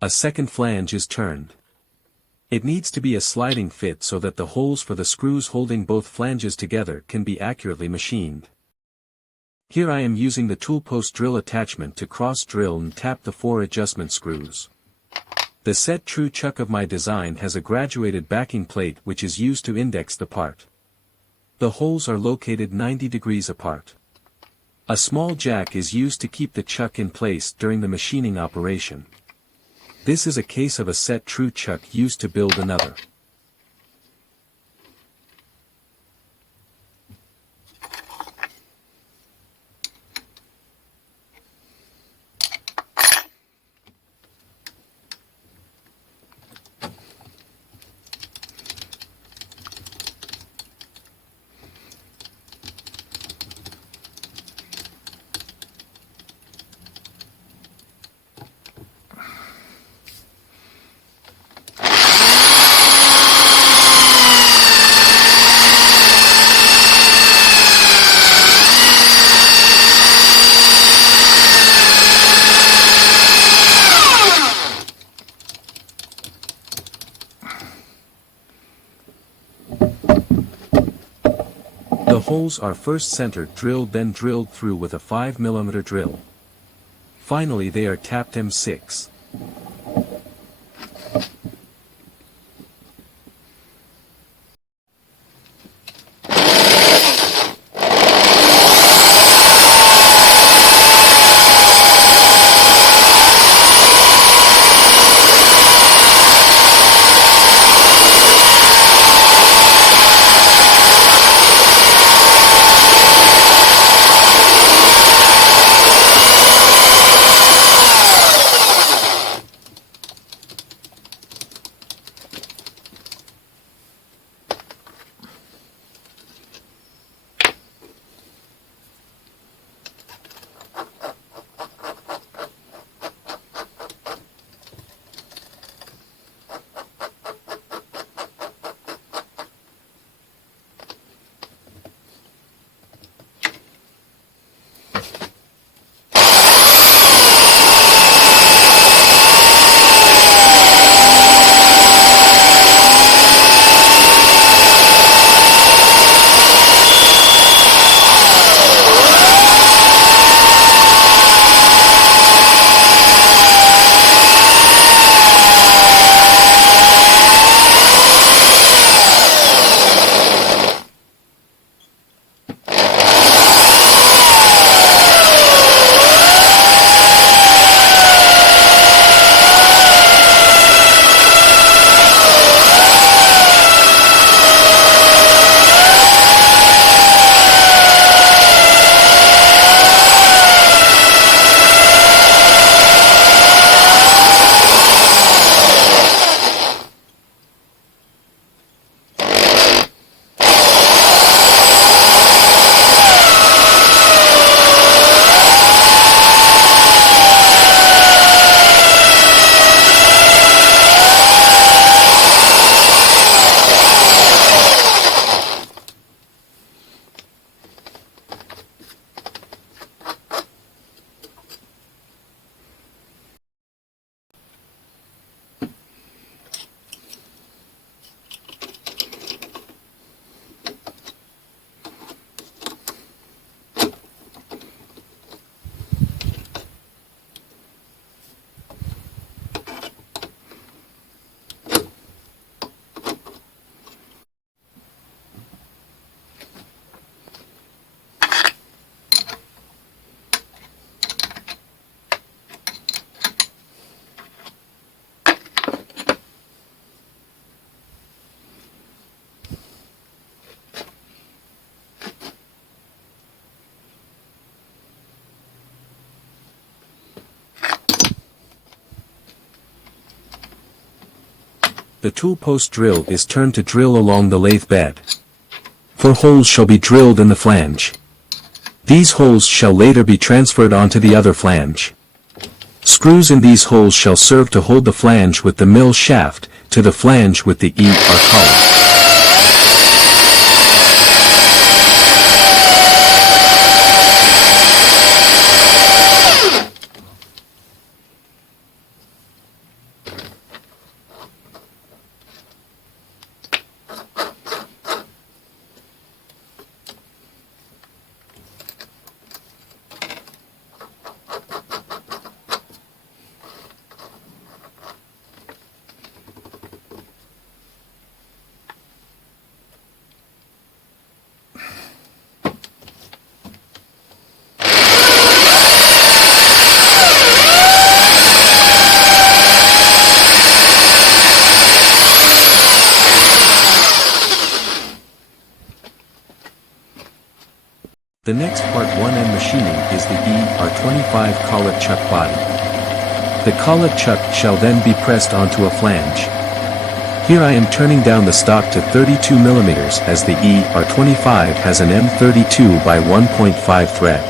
A second flange is turned. It needs to be a sliding fit so that the holes for the screws holding both flanges together can be accurately machined. Here I am using the tool post drill attachment to cross drill and tap the 4 adjustment screws. The set true chuck of my design has a graduated backing plate which is used to index the part. The holes are located 90 degrees apart. A small jack is used to keep the chuck in place during the machining operation. This is a case of a set true chuck used to build another. The holes are first centered drilled then drilled through with a 5 mm drill. Finally they are tapped M6. The tool post drill is turned to drill along the lathe bed. 4 holes shall be drilled in the flange. These holes shall later be transferred onto the other flange. Screws in these holes shall serve to hold the flange with the mill shaft to the flange with the ER collet. The next part 1M machining is the ER collet chuck body. The collet chuck shall then be pressed onto a flange. Here I am turning down the stock to 32 mm as the ER has an M32 by 1.5 thread.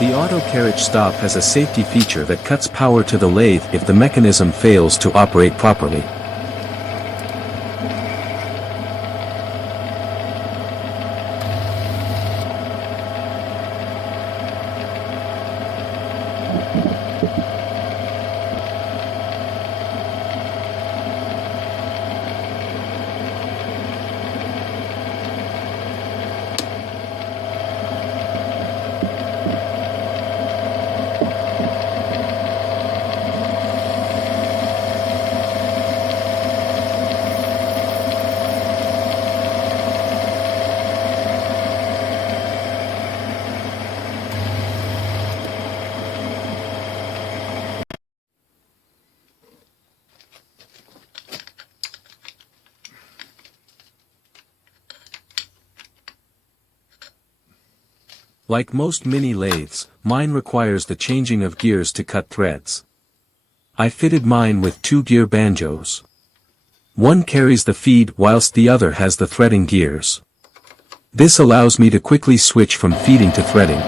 The auto carriage stop has a safety feature that cuts power to the lathe if the mechanism fails to operate properly. Like most mini lathes, mine requires the changing of gears to cut threads. I fitted mine with 2 gear banjos. One carries the feed whilst the other has the threading gears. This allows me to quickly switch from feeding to threading.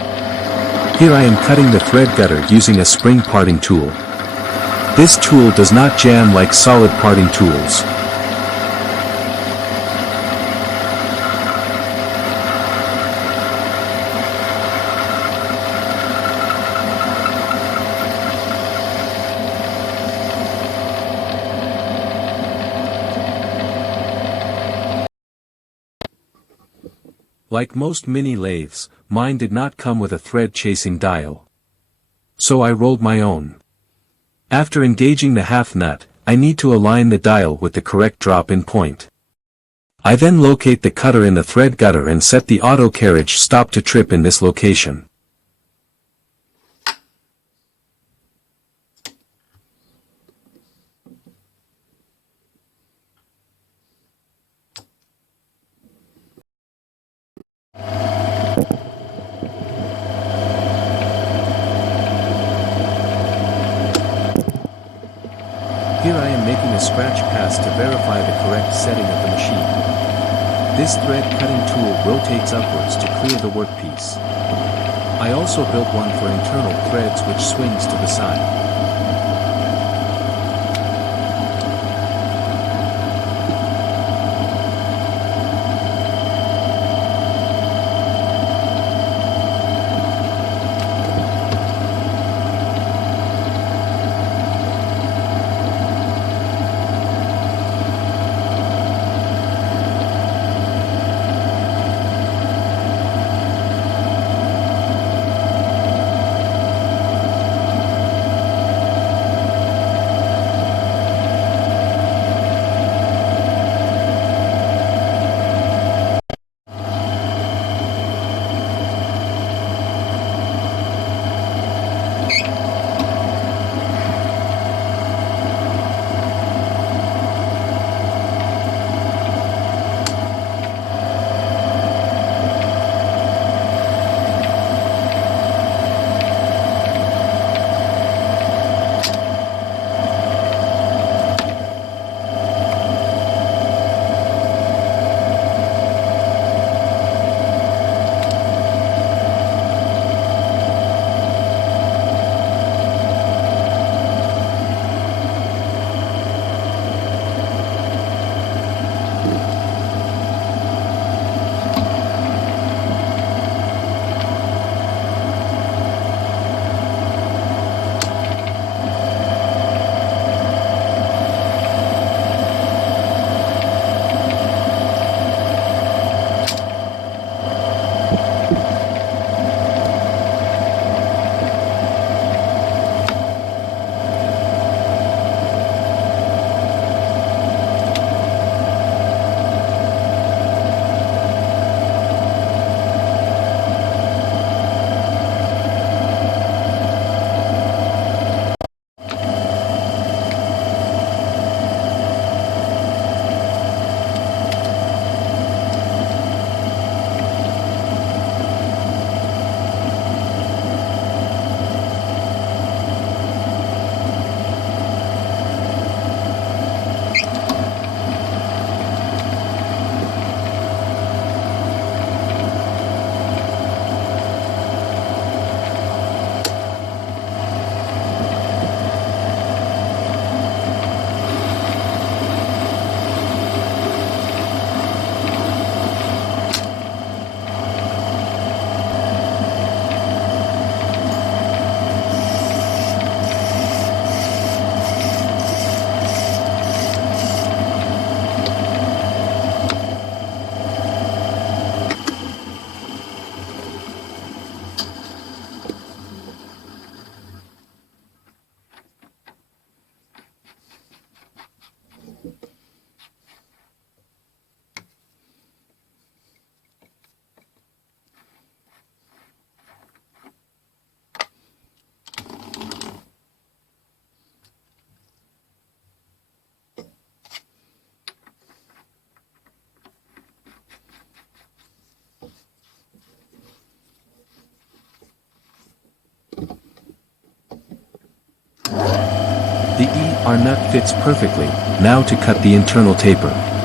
Here I am cutting the thread gutter using a spring parting tool. This tool does not jam like solid parting tools. Like most mini lathes, mine did not come with a thread-chasing dial. So I rolled my own. After engaging the half nut, I need to align the dial with the correct drop-in point. I then locate the cutter in the thread gutter and set the auto carriage stop to trip in this location. Here I am making a scratch pass to verify the correct setting of the machine. This thread cutting tool rotates upwards to clear the workpiece. I also built one for internal threads which swings to the side. The ER nut fits perfectly. Now to cut the internal taper.